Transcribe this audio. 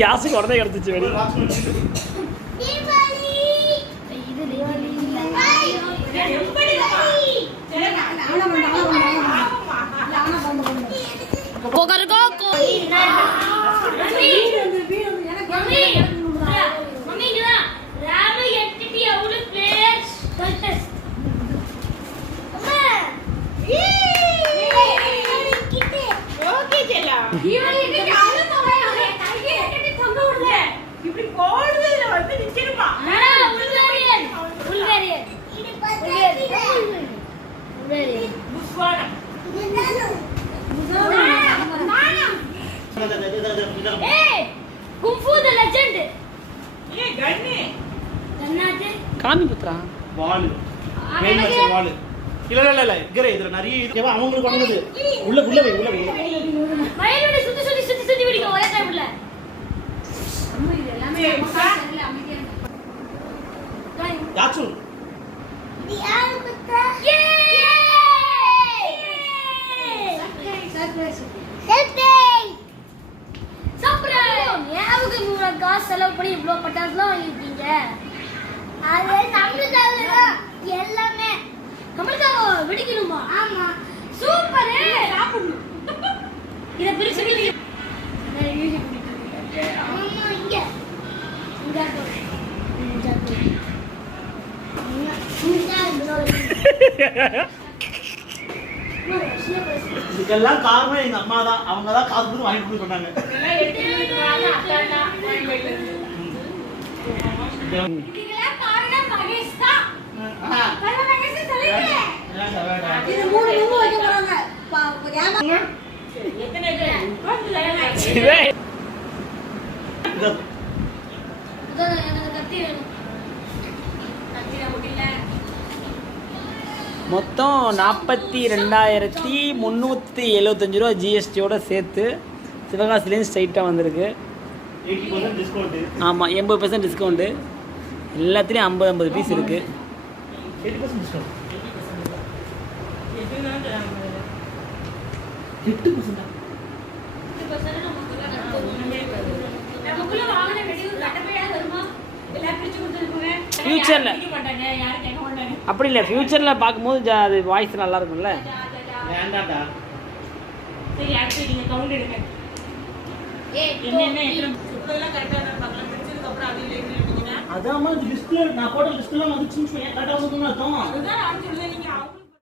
యాసి కొడదే కడుతుంది వెళ్ళి పొగరుగా காமி புத்ரா வாலு வாலு இல்ல இல்ல இல்ல இக்கறே இதுல நிறைய இருக்கவா அவங்களுக்கு வணங்குது உள்ள உள்ள வை உள்ள வை. உள்ள வை. மயிலோட சுத்தி சுத்தி சுத்தி சுத்தி பிடிக்கும் ஒரே டைம்ல யாச்சும் காசு செலவு பண்ணி இவ்வளவு பட்டாசுலாம் வாங்கியிருக்கீங்க அது நம்மளுக்காக எல்லாமே நம்மளுக்காக வெடிக்கணுமா? ஆமா. சூப்பர். சாப்பிடணும்? இத பிரிச்சு ஆமா இங்க. இங்க. இதுக்கெல்லாம் காரணம் எங்க அம்மா தான். அவங்க தான் காசு கொடுத்து வாங்கி கொடுக்க சொன்னாங்க. இதுக்கெல்லாம் காரணம் மகேஷ் தான். இது மூணு வைக்க போறாங்க. மொத்தம் நாற்பத்தி ரெண்டாயிரத்தி முந்நூற்றி எழுபத்தஞ்சு ரூபா ஜிஎஸ்டியோட சேர்த்து சிவகாசிலேருந்து ஸ்ட்ரைட்டாக வந்திருக்கு. 80% discount. ஆமாம் எண்பது பர்சன்ட் டிஸ்கவுண்ட்டு எல்லாத்துலேயும் ஐம்பது ஐம்பது பீஸ் இருக்குது 80% discount. எதுனாலும் தராங்க 8% ஆ? நமக்குள்ள வாங்கின வெடிவு கட்டப்பையா வருமா எல்லாம் பிரிச்சு கொடுத்துருக்கோங்க Future ல. மாட்டாங்க யாரும் கேட்க மாட்டாங்க அப்படி இல்லை ஃப்யூச்சரில் பார்க்கும்போது அது வாய்ஸ் நல்லா இருக்கும்ல வேண்டாம்டா. சரி அடுத்து நீங்க கவுண்ட் எடுங்க என்னென்ன எத்தனை முப்பதெல்லாம் கரெக்டாக தான் பார்க்கலாம் பிடிச்சதுக்கு அப்புறம் அது இல்லைன்னா அதாம்மா, இது list ல நான் போட்ட எல்லாம் வந்துச்சுன்னு சொல்லி ஆ வந்துருக்குன்னு அர்த்தம். அதுதான் அவங்க